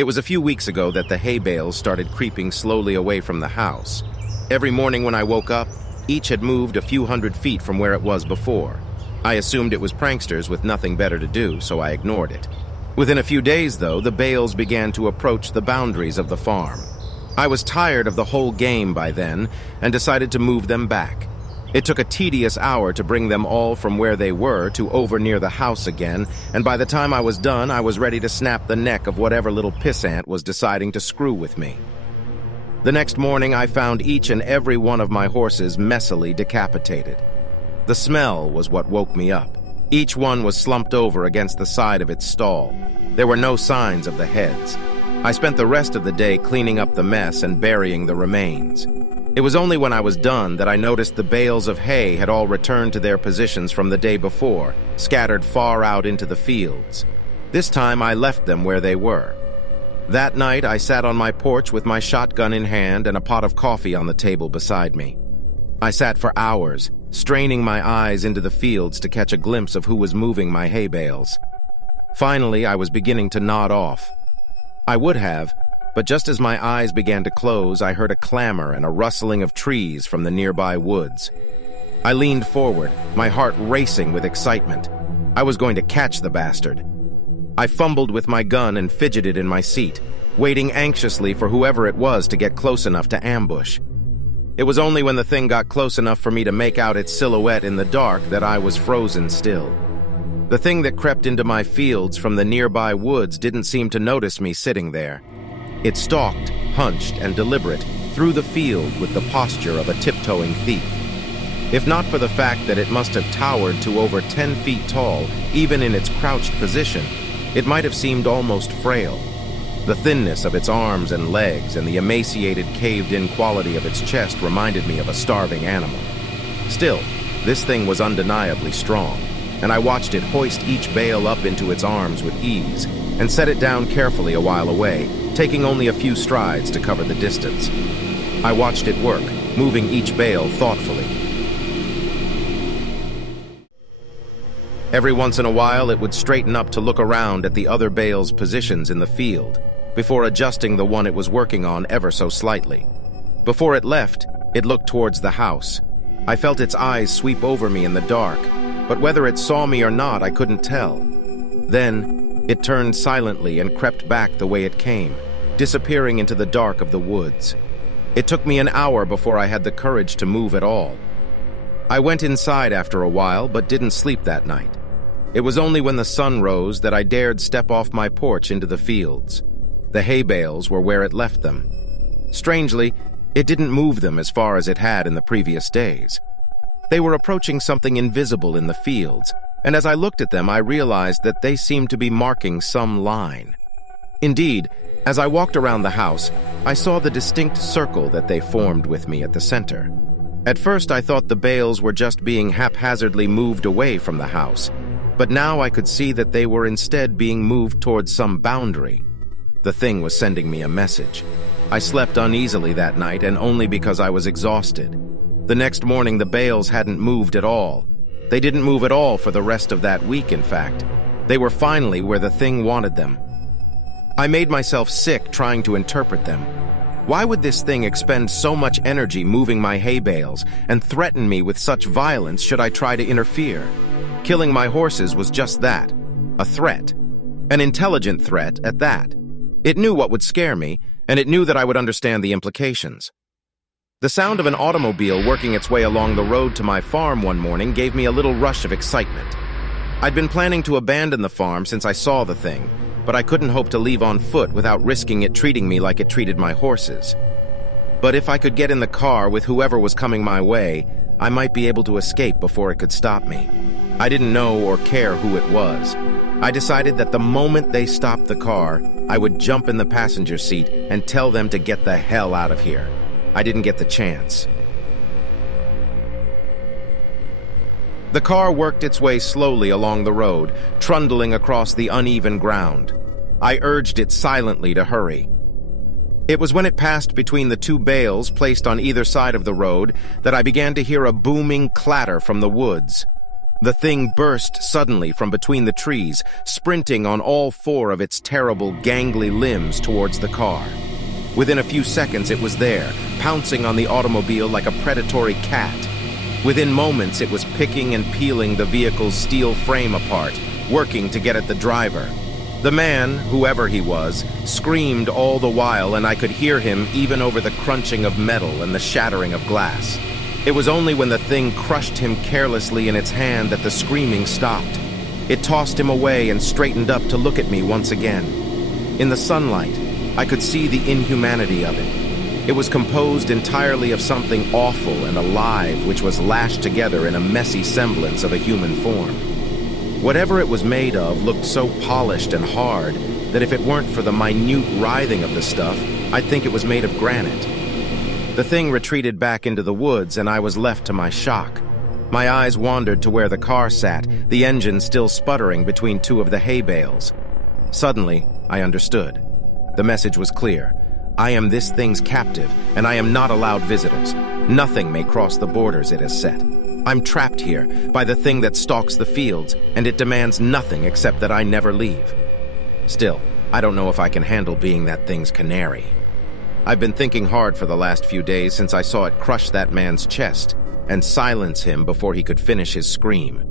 It was a few weeks ago that the hay bales started creeping slowly away from the house. Every morning when I woke up, each had moved a few hundred feet from where it was before. I assumed it was pranksters with nothing better to do, so I ignored it. Within a few days, though, the bales began to approach the boundaries of the farm. I was tired of the whole game by then and decided to move them back. It took a tedious hour to bring them all from where they were to over near the house again, and by the time I was done, I was ready to snap the neck of whatever little pissant was deciding to screw with me. The next morning, I found each and every one of my horses messily decapitated. The smell was what woke me up. Each one was slumped over against the side of its stall. There were no signs of the heads. I spent the rest of the day cleaning up the mess and burying the remains. It was only when I was done that I noticed the bales of hay had all returned to their positions from the day before, scattered far out into the fields. This time I left them where they were. That night I sat on my porch with my shotgun in hand and a pot of coffee on the table beside me. I sat for hours, straining my eyes into the fields to catch a glimpse of who was moving my hay bales. Finally, I was beginning to nod off. I would have, but just as my eyes began to close, I heard a clamor and a rustling of trees from the nearby woods. I leaned forward, my heart racing with excitement. I was going to catch the bastard. I fumbled with my gun and fidgeted in my seat, waiting anxiously for whoever it was to get close enough to ambush. It was only when the thing got close enough for me to make out its silhouette in the dark that I was frozen still. The thing that crept into my fields from the nearby woods didn't seem to notice me sitting there. It stalked, hunched, and deliberate through the field with the posture of a tiptoeing thief. If not for the fact that it must have towered to over 10 feet tall, even in its crouched position, it might have seemed almost frail. The thinness of its arms and legs and the emaciated, caved-in quality of its chest reminded me of a starving animal. Still, this thing was undeniably strong, and I watched it hoist each bale up into its arms with ease and set it down carefully a while away, taking only a few strides to cover the distance. I watched it work, moving each bale thoughtfully. Every once in a while, it would straighten up to look around at the other bales' positions in the field, before adjusting the one it was working on ever so slightly. Before it left, it looked towards the house. I felt its eyes sweep over me in the dark, but whether it saw me or not, I couldn't tell. Then, it turned silently and crept back the way it came, disappearing into the dark of the woods. It took me an hour before I had the courage to move at all. I went inside after a while, but didn't sleep that night. It was only when the sun rose that I dared step off my porch into the fields. The hay bales were where it left them. Strangely, it didn't move them as far as it had in the previous days. They were approaching something invisible in the fields, and as I looked at them, I realized that they seemed to be marking some line. Indeed, as I walked around the house, I saw the distinct circle that they formed with me at the center. At first, I thought the bales were just being haphazardly moved away from the house, but now I could see that they were instead being moved towards some boundary. The thing was sending me a message. I slept uneasily that night, and only because I was exhausted. The next morning, the bales hadn't moved at all. They didn't move at all for the rest of that week, in fact. They were finally where the thing wanted them. I made myself sick trying to interpret them. Why would this thing expend so much energy moving my hay bales and threaten me with such violence should I try to interfere? Killing my horses was just that, a threat. An intelligent threat at that. It knew what would scare me, and it knew that I would understand the implications. The sound of an automobile working its way along the road to my farm one morning gave me a little rush of excitement. I'd been planning to abandon the farm since I saw the thing, but I couldn't hope to leave on foot without risking it treating me like it treated my horses. But if I could get in the car with whoever was coming my way, I might be able to escape before it could stop me. I didn't know or care who it was. I decided that the moment they stopped the car, I would jump in the passenger seat and tell them to get the hell out of here. I didn't get the chance. The car worked its way slowly along the road, trundling across the uneven ground. I urged it silently to hurry. It was when it passed between the two bales placed on either side of the road that I began to hear a booming clatter from the woods. The thing burst suddenly from between the trees, sprinting on all four of its terrible, gangly limbs towards the car. Within a few seconds, it was there, pouncing on the automobile like a predatory cat. Within moments, it was picking and peeling the vehicle's steel frame apart, working to get at the driver. The man, whoever he was, screamed all the while, and I could hear him even over the crunching of metal and the shattering of glass. It was only when the thing crushed him carelessly in its hand that the screaming stopped. It tossed him away and straightened up to look at me once again. In the sunlight, I could see the inhumanity of it. It was composed entirely of something awful and alive which was lashed together in a messy semblance of a human form. Whatever it was made of looked so polished and hard that if it weren't for the minute writhing of the stuff, I'd think it was made of granite. The thing retreated back into the woods, and I was left to my shock. My eyes wandered to where the car sat, the engine still sputtering between two of the hay bales. Suddenly, I understood. The message was clear. I am this thing's captive, and I am not allowed visitors. Nothing may cross the borders it has set. I'm trapped here by the thing that stalks the fields, and it demands nothing except that I never leave. Still, I don't know if I can handle being that thing's canary. I've been thinking hard for the last few days since I saw it crush that man's chest and silence him before he could finish his scream.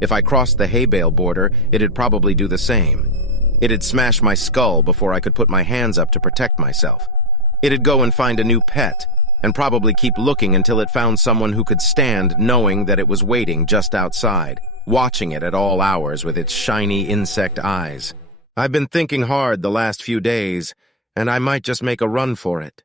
If I crossed the hay bale border, it'd probably do the same. It'd smash my skull before I could put my hands up to protect myself. It'd go and find a new pet, and probably keep looking until it found someone who could stand knowing that it was waiting just outside, watching it at all hours with its shiny insect eyes. I've been thinking hard the last few days, and I might just make a run for it.